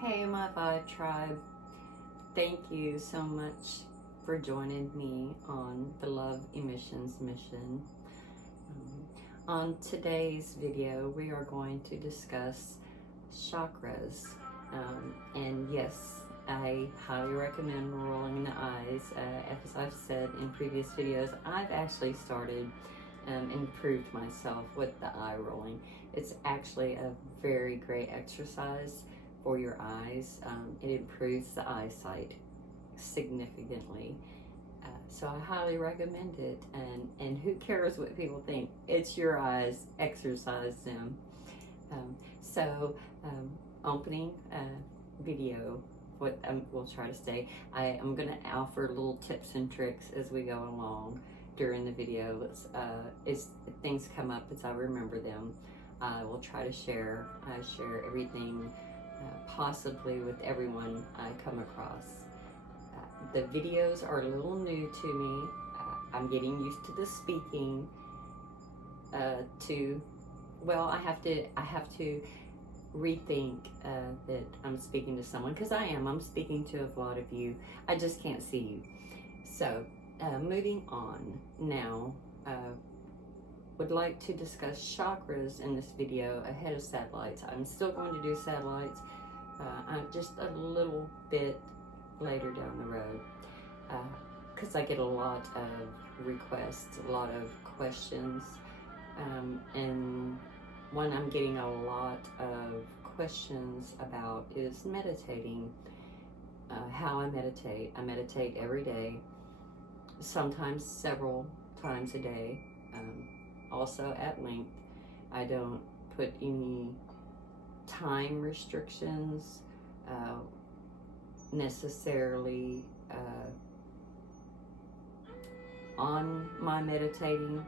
Hey, my Vibe Tribe. Thank you so much for joining me on the Love Emissions mission. On today's video, we are going to discuss chakras. And yes, I highly recommend rolling the eyes. As I've said in previous videos, I've actually started improved myself with the eye rolling. It's actually a very great exercise for your eyes. It improves the eyesight significantly. So I highly recommend it. And who cares what people think? It's your eyes. Exercise them. Opening video, what we'll try to say. I am going to offer little tips and tricks as we go along during the video. As things come up, as I remember them, I will try to share. I share everything possibly with everyone I come across. The videos are a little new to me. I'm getting used to the speaking. I have to rethink that I'm speaking to someone, because I'm speaking to a lot of you. I just can't see you. So moving on now, would like to discuss chakras in this video ahead of satellites. I'm still going to do satellites just a little bit later down the road, because I get a lot of requests, a lot of questions, and one I'm getting a lot of questions about is meditating. How I meditate. I meditate every day, sometimes several times a day, also at length. I don't put any time restrictions necessarily on my meditating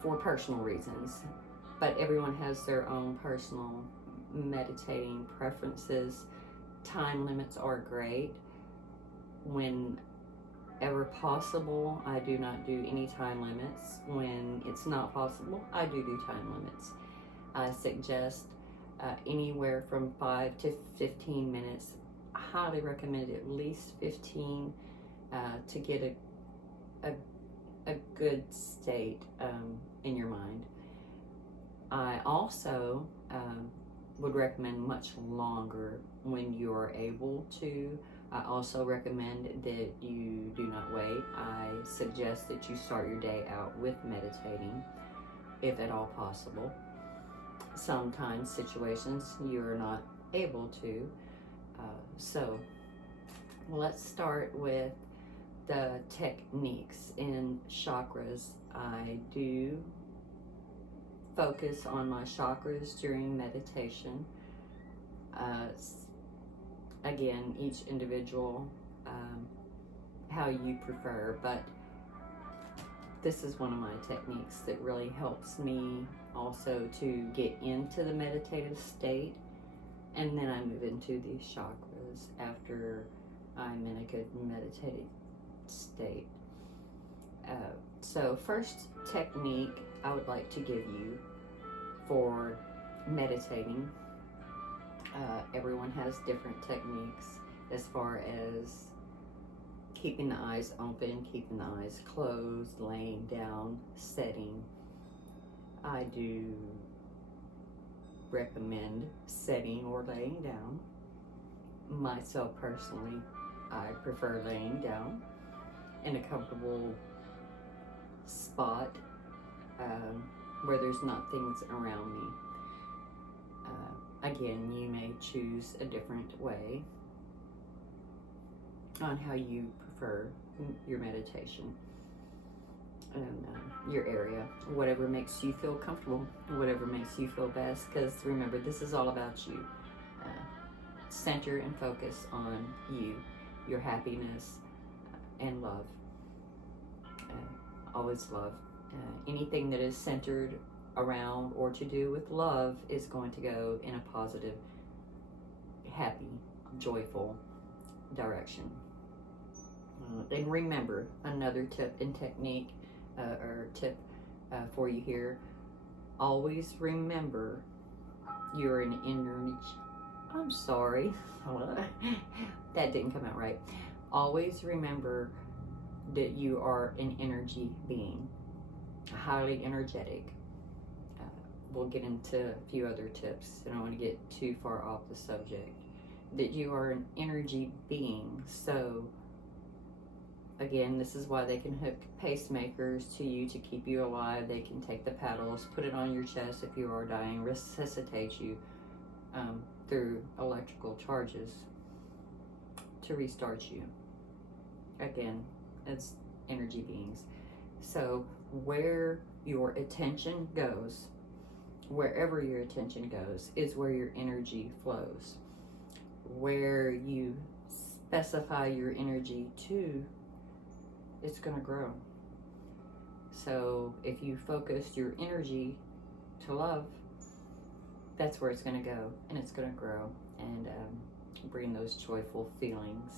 for personal reasons, but everyone has their own personal meditating preferences. Time limits are great. Whenever possible, I do not do any time limits. When it's not possible, I do time limits. I suggest anywhere from 5 to 15 minutes. I highly recommend at least 15 to get a good state in your mind. I also would recommend much longer when you are able to. I also recommend that you do not wait. I suggest that you start your day out with meditating, if at all possible. Sometimes situations you are not able to. So let's start with the techniques in chakras. I do focus on my chakras during meditation. Again, each individual, how you prefer, but this is one of my techniques that really helps me also to get into the meditative state, and then I move into the chakras after I'm in a good meditative state. So first technique I would like to give you for meditating. Everyone has different techniques as far as keeping the eyes open, keeping the eyes closed, laying down, setting. I do recommend setting or laying down. Myself personally, I prefer laying down in a comfortable spot where there's not things around me. Again, you may choose a different way on how you prefer your meditation and your area, whatever makes you feel comfortable, whatever makes you feel best, because remember, this is all about you. Center and focus on you, your happiness, and love. Always love. Anything that is centered around or to do with love is going to go in a positive, happy, joyful direction. And remember, another tip and technique for you here, always remember you're an I'm sorry. That didn't come out right. Always remember that you are an energy being, highly energetic. We'll get into a few other tips. I don't want to get too far off the subject. That you are an energy being. So, again, this is why they can hook pacemakers to you to keep you alive. They can take the paddles, put it on your chest if you are dying, resuscitate you through electrical charges to restart you. Again, as energy beings. So, where your attention goes, wherever your attention goes, is where your energy flows. Where you specify your energy to, it's going to grow. So if you focus your energy to love, that's where it's going to go, and it's going to grow and bring those joyful feelings,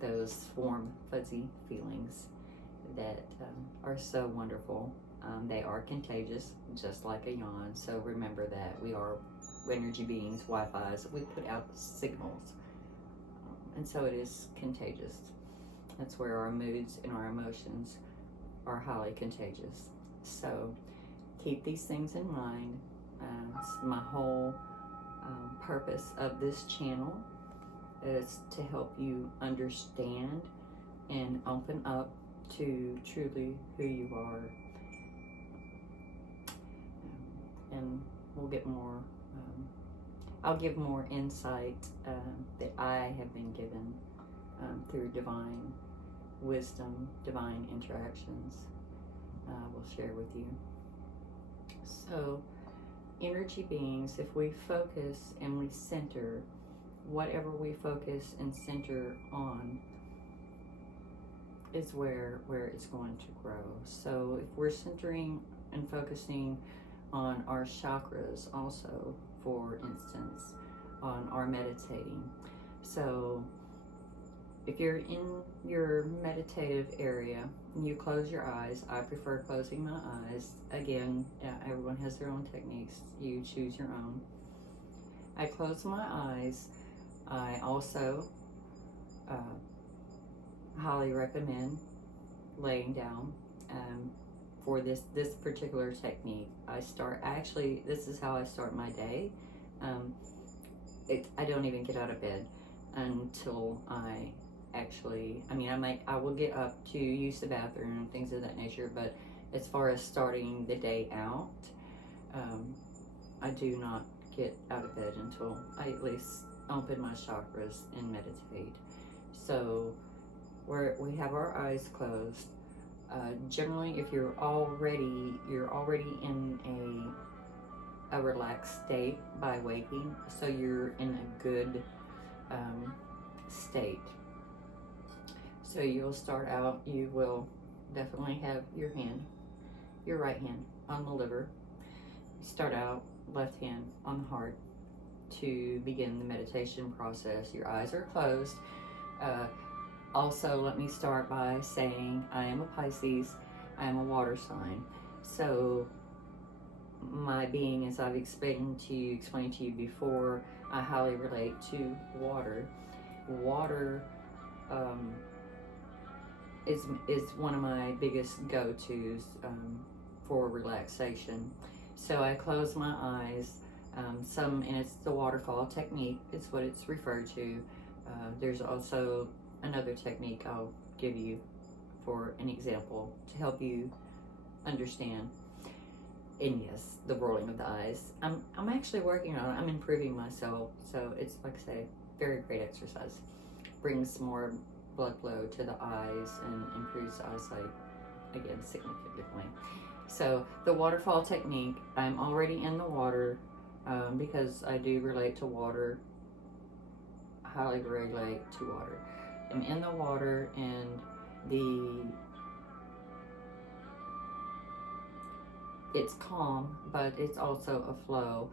those warm, fuzzy feelings that are so wonderful. They are contagious, just like a yawn. So remember that we are energy beings, Wi-Fi's. We put out signals, and so it is contagious. That's where our moods and our emotions are highly contagious. So keep these things in mind. My whole purpose of this channel is to help you understand and open up to truly who you are. And we'll get more, I'll give more insight that I have been given through divine wisdom, divine interactions. We'll share with you. So, energy beings, if we focus and we center, whatever we focus and center on is where it's going to grow. So if we're centering and focusing on our chakras also, for instance, on our meditating. So if you're in your meditative area and you close your eyes, I prefer closing my eyes. Again, everyone has their own techniques. You choose your own. I close my eyes. I also highly recommend laying down for this particular technique. This is how I start my day. I don't even get out of bed until I will get up to use the bathroom and things of that nature, but as far as starting the day out, I do not get out of bed until I at least open my chakras and meditate. So we have our eyes closed. Generally, if you're already in a relaxed state by waking, so you're in a good state. So you'll start out, you will definitely have your right hand on the liver. You start out left hand on the heart to begin the meditation process. Your eyes are closed. Also, let me start by saying I am a Pisces. I am a water sign. So my being, as I've explained to you before, I highly relate to water. Water is one of my biggest go-tos for relaxation. So I close my eyes. And it's the waterfall technique. It's what it's referred to. There's also another technique I'll give you for an example to help you understand. And yes, the rolling of the eyes. I'm actually working on it. I'm improving myself. So it's, like I say, very great exercise. Brings more blood flow to the eyes and improves eyesight, again, significantly. So the waterfall technique, I'm already in the water because I do relate to water, highly relate to water. I'm in the water, and it's calm, but it's also a flow.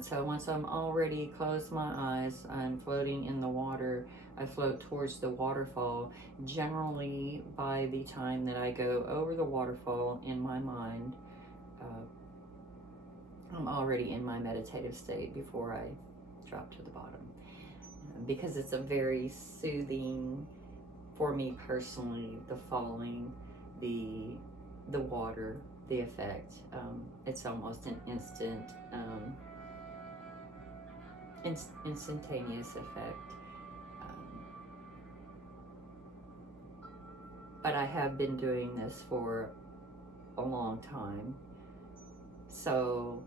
So once I'm already closed my eyes, I'm floating in the water. I float towards the waterfall. Generally, by the time that I go over the waterfall in my mind, I'm already in my meditative state before I drop to the bottom, because it's a very soothing, for me personally, the falling, the water, the effect. It's almost an instantaneous effect. But I have been doing this for a long time. So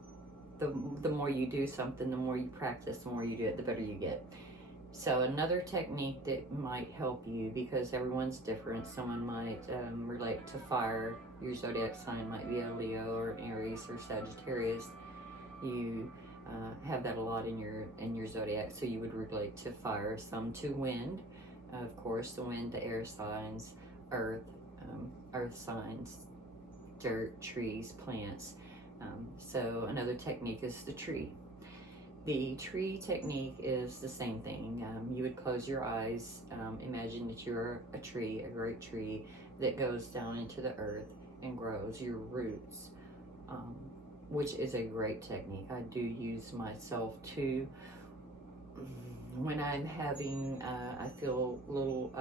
the more you do something, the more you practice, the more you do it, the better you get. So another technique that might help you, because everyone's different. Someone might relate to fire. Your zodiac sign might be a Leo or an Aries or Sagittarius. You have that a lot in your zodiac, so you would relate to fire. Some to wind, of course, the wind, the air signs, earth signs, dirt, trees, plants. So another technique is the tree. The tree technique is the same thing. You would close your eyes, imagine that you're a tree, a great tree that goes down into the earth and grows your roots, which is a great technique. I do use myself too. When I'm having, I feel little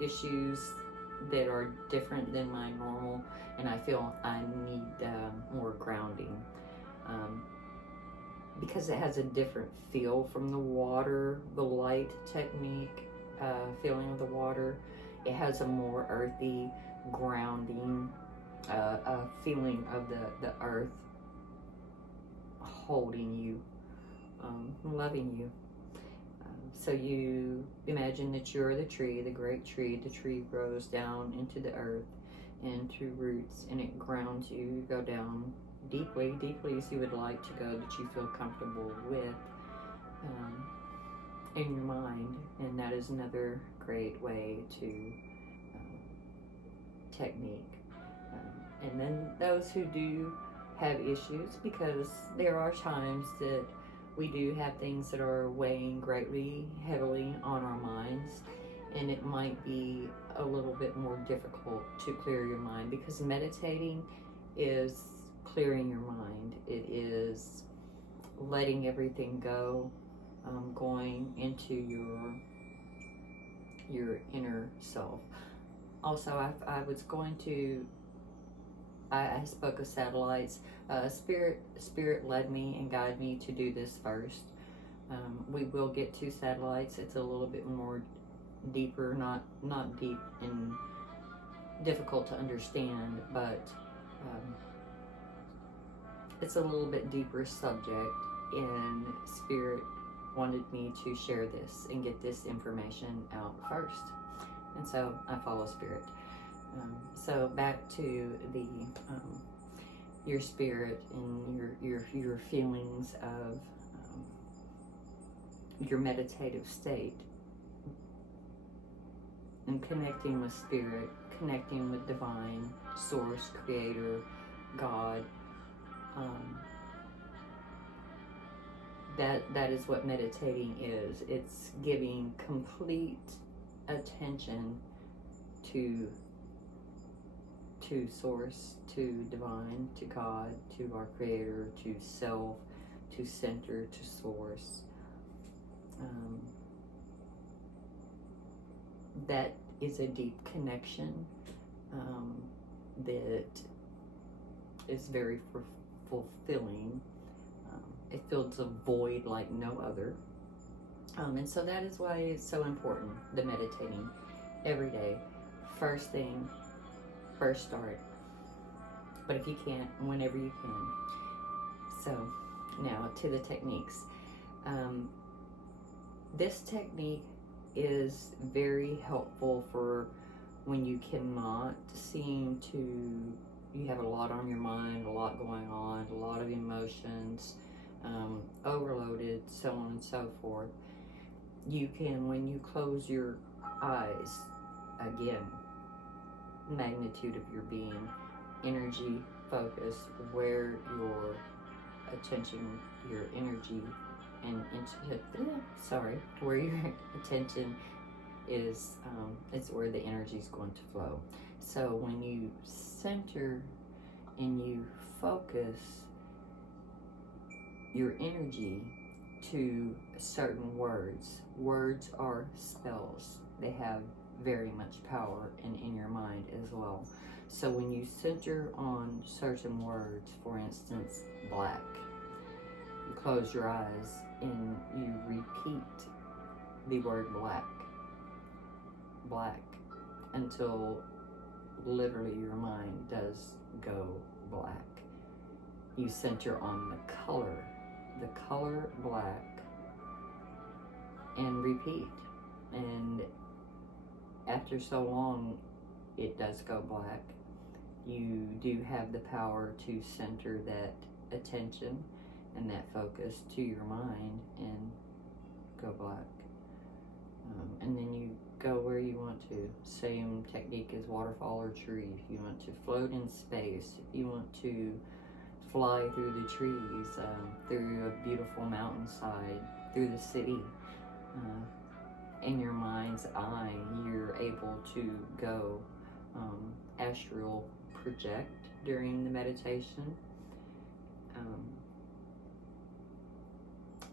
issues that are different than my normal, and I feel I need more grounding. Because it has a different feel from the water, the light technique, feeling of the water. It has a more earthy, grounding feeling of the earth holding you, loving you. So you imagine that you're the tree, the great tree. The tree grows down into the earth, into roots, and it grounds you. You go down deeply as you would like to go, that you feel comfortable with in your mind. And that is another great way to technique. And then those who do have issues, because there are times that we do have things that are weighing greatly, heavily on our minds, and it might be a little bit more difficult to clear your mind, because meditating is clearing your mind. It is letting everything go, going into your inner self. Also, I spoke of satellites. Spirit led me and guided me to do this first. We will get to satellites. It's a little bit more deeper, not deep and difficult to understand, but it's a little bit deeper subject, and Spirit wanted me to share this and get this information out first, and so I follow Spirit. So back to the your spirit and your feelings of your meditative state, and connecting with Spirit, connecting with divine source, creator, God. That is what meditating is. It's giving complete attention to source, to divine, to God, to our creator, to self, to center, to source. That is a deep connection that is very fulfilling. It fills a void like no other. And so that is why it's so important, the meditating every day. First thing, first start. But if you can't, whenever you can. So now to the techniques. This technique is very helpful for when you cannot seem to, you have a lot on your mind, a lot going on, a lot of emotions, overloaded, so on and so forth. You can, when you close your eyes, again, magnitude of your being, energy, focus, where your attention, your energy, and where your attention is, it's where the energy is going to flow. So when you center and you focus your energy to certain words. Words are spells. They have very much power in your mind as well. So when you center on certain words, for instance, black, you close your eyes and you repeat the word black, black, until literally your mind does go black. You center on the color black, and repeat. And after so long, it does go black. You do have the power to center that attention and that focus to your mind and go black. And then you go where you want to. Same technique as waterfall or tree. If you want to float in space, if you want to fly through the trees, through a beautiful mountainside, through the city, in your mind's eye, you're able to go astral project during the meditation.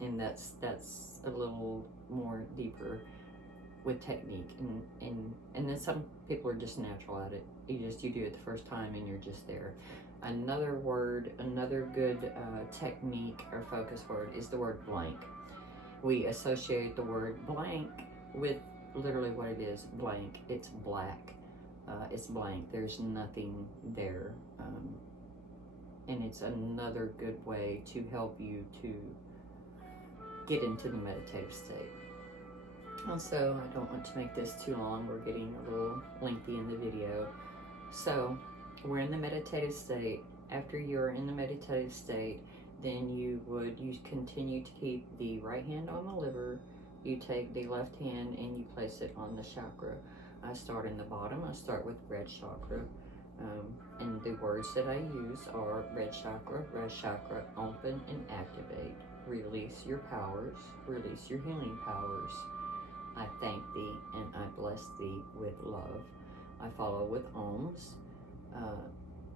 And that's a little more deeper with technique, and then some people are just natural at it. You do it the first time and you're just there. Another good technique or focus word is the word blank. We associate the word blank with literally what it is, blank. It's black. It's blank. There's nothing there. And it's another good way to help you to get into the meditative state. Also, I don't want to make this too long. We're getting a little lengthy in the video. So, we're in the meditative state. After you're in the meditative state, then you continue to keep the right hand on the liver. You take the left hand and you place it on the chakra. I start in the bottom. I start with red chakra. And the words that I use are red chakra, open and activate. Release your powers, release your healing powers. I thank thee and I bless thee with love. I follow with ohms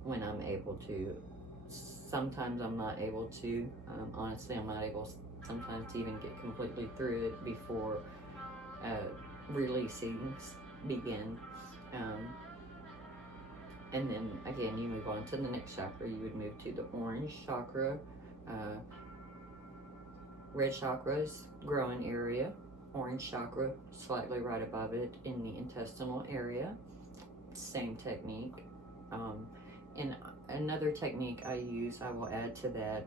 when I'm able to. Sometimes I'm not able to. Honestly, I'm not able sometimes to even get completely through it before releasings begin. And then again, you move on to the next chakra. You would move to the orange chakra. Red chakra's growing area. Orange chakra slightly right above it in the intestinal area. Same technique. And another technique I use, I will add to that,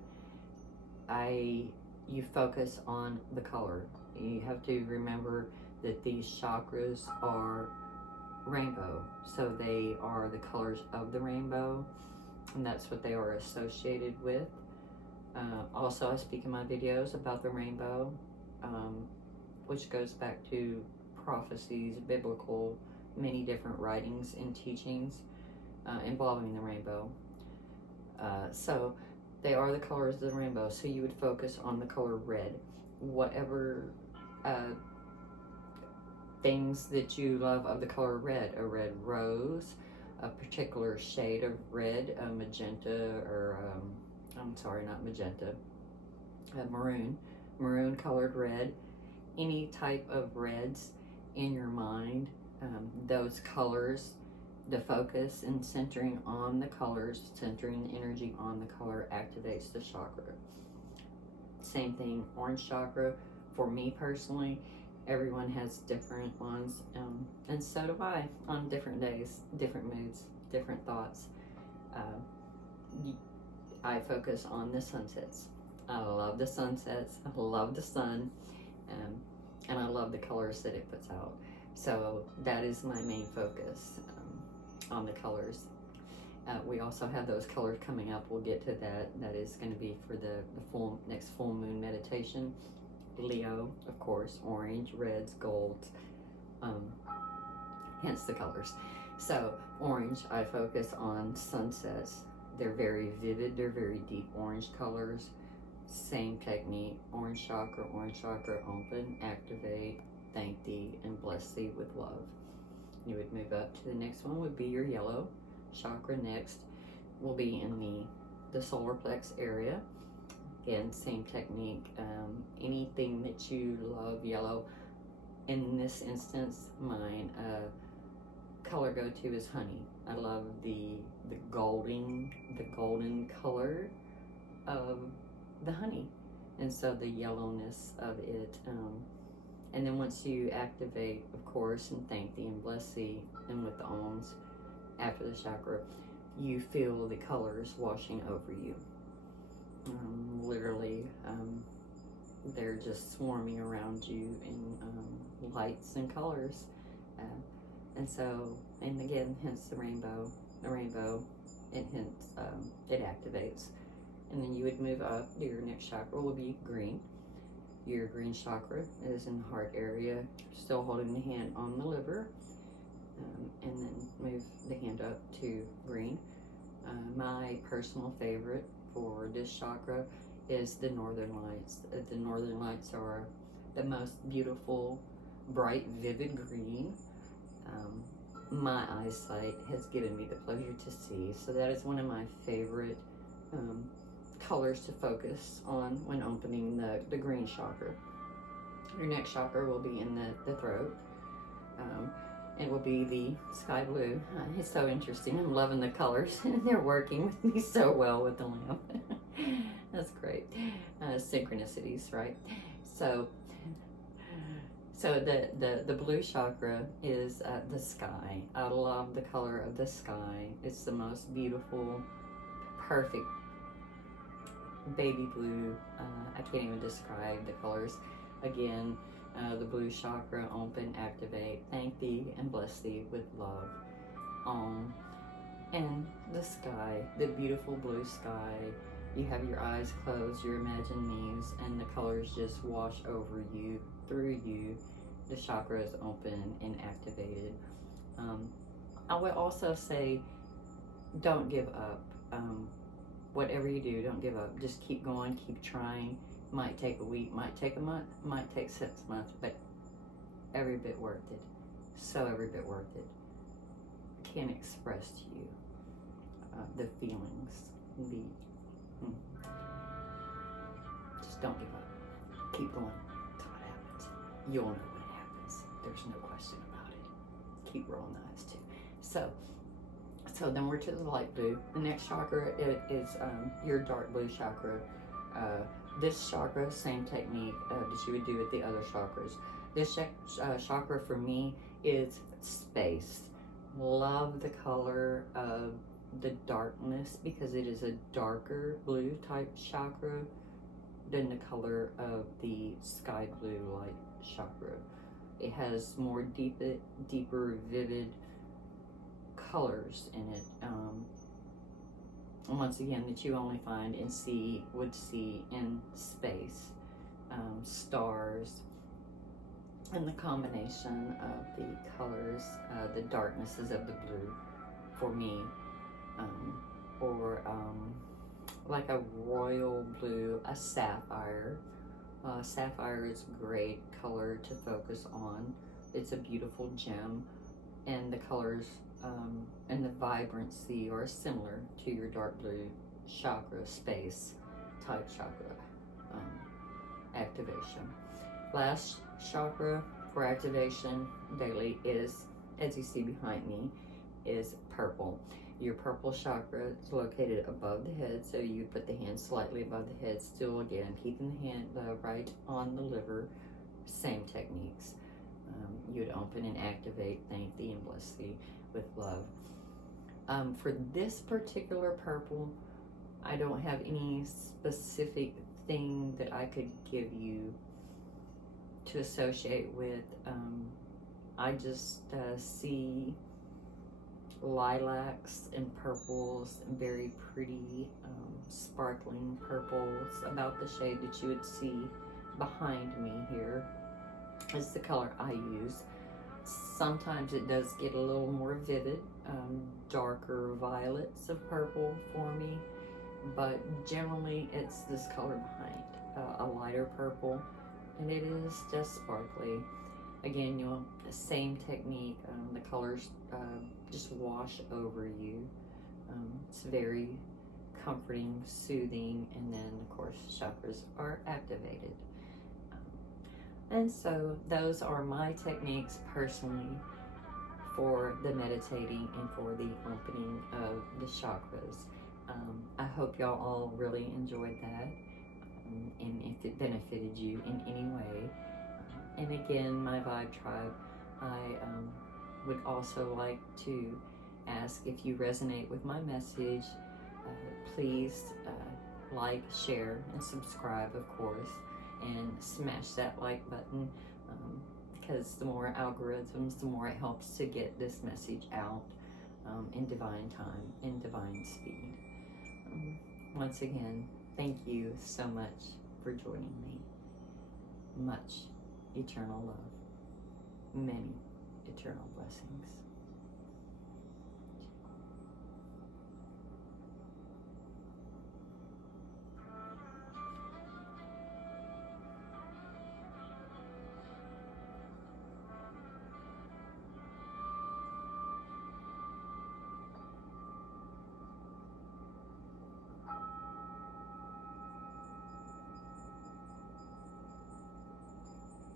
you focus on the color. You have to remember that these chakras are rainbow. So they are the colors of the rainbow, and that's what they are associated with. Also, I speak in my videos about the rainbow, which goes back to prophecies, biblical, many different writings and teachings involving the rainbow. So they are the colors of the rainbow. So you would focus on the color red. Whatever things that you love of the color red, a red rose, a particular shade of red, a magenta, or I'm sorry, not magenta, maroon colored red, any type of reds in your mind, those colors, the focus and centering on the colors, centering the energy on the color activates the chakra. Same thing, orange chakra, for me personally, everyone has different ones, and so do I on different days, different moods, different thoughts. I focus on the sunsets. I love the sunsets, I love the sun, and I love the colors that it puts out. So that is my main focus, on the colors. We also have those colors coming up. We'll get to that. That is going to be for the next full moon meditation. Leo, of course, orange, reds, golds, hence the colors. So orange, I focus on sunsets. They're very vivid, they're very deep orange colors. Same technique, orange chakra, open, activate, thank thee, and bless thee with love. You would move up to the next one, would be your yellow chakra. Next will be in the solar plex area. Again, same technique. Anything that you love, yellow. In this instance, mine color go-to is honey. I love the golden color of the honey, and so the yellowness of it. And then once you activate, of course, and thank thee and bless thee, and with the alms after the chakra, you feel the colors washing over you. Literally, they're just swarming around you in lights and colors. And so, and again, hence the rainbow, and hence it activates. And then you would move up. Your next chakra will be green. Your green chakra is in the heart area, still holding the hand on the liver. And then move the hand up to green. My personal favorite for this chakra is the northern lights. The northern lights are the most beautiful, bright, vivid green. My eyesight has given me the pleasure to see, so that is one of my favorite colors to focus on when opening the green chakra. Your next chakra will be in the throat. It will be the sky blue. It's so interesting. I'm loving the colors. They're working with me so well with the lamp. That's great. Synchronicities, right? So the blue chakra is the sky. I love the color of the sky. It's the most beautiful, perfect baby blue. I can't even describe the colors. Again, the blue chakra, open, activate, thank thee and bless thee with love. And the sky, the beautiful blue sky. You have your eyes closed, you imagine these, and the colors just wash over you, through you. The chakra is open and activated. I would also say, don't give up. Whatever you do, don't give up. Just keep going, keep trying. Might take a week, might take a month, might take 6 months, but every bit worth it. So every bit worth it. I can't express to you the feelings. Just don't give up. Keep going till it happens. You'll know when it happens. There's no question about it. Keep rolling the eyes too. So then we're to the light blue. The next chakra is your dark blue chakra. This chakra, same technique that you would do with the other chakras. This chakra for me is space. Love the color of the darkness because it is a darker blue type chakra than the color of the sky blue light chakra. It has more deeper, vivid colors in it. Once again, that you only find and would see in space. Stars, and the combination of the colors, the darknesses of the blue for me, or like a royal blue, a sapphire. Sapphire is a great color to focus on. It's a beautiful gem, and the colors and the vibrancy are similar to your dark blue chakra, space type chakra activation. Last chakra for activation daily is, as you see behind me, is purple. Your purple chakra is located above the head, so you put the hand slightly above the head, still again keeping the hand right on the liver. Same techniques. You would open and activate, thank thee and bless thee with love. For this particular purple, I don't have any specific thing that I could give you to associate with. I just see lilacs and purples, and very pretty sparkling purples, about the shade that you would see behind me here is the color I use. Sometimes it does get a little more vivid, darker violets of purple for me, but generally it's this color behind, a lighter purple, and it is just sparkly. Again, the same technique, the colors just wash over you. It's very comforting, soothing, and then of course chakras are activated. And so those are my techniques personally for the meditating and for the opening of the chakras. I hope y'all all really enjoyed that, and if it benefited you in any way. And again, my Vibe Tribe, I would also like to ask if you resonate with my message, please like, share, and subscribe, of course, and smash that like button, because the more algorithms, the more it helps to get this message out in divine time, in divine speed. Once again, thank you so much for joining me. Much eternal love. Many eternal blessings.